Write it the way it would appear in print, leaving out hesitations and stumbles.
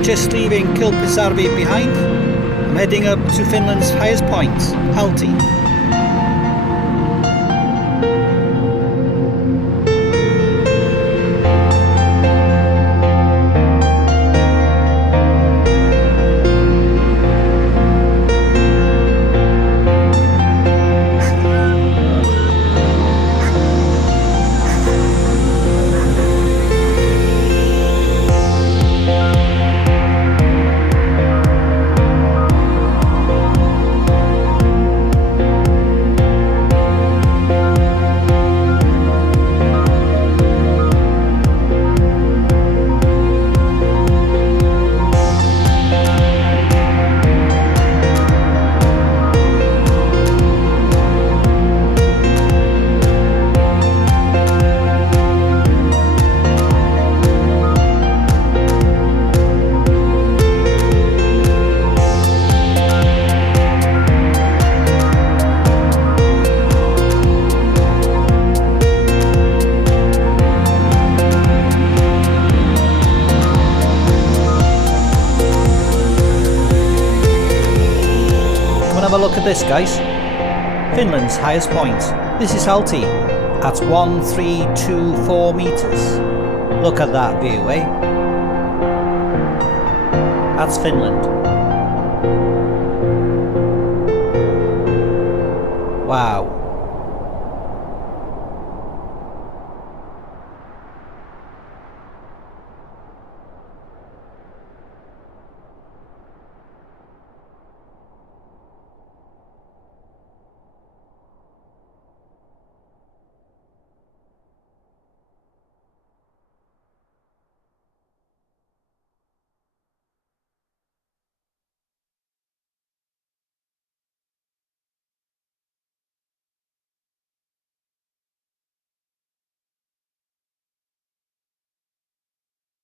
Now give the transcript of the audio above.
I'm just leaving Kilpisjärvi behind. I'm heading up to Finland's highest point, Halti. Have a look at this, guys. Finland's highest point. This is Halti at 1324 meters. Look at that view, eh? That's Finland. Wow.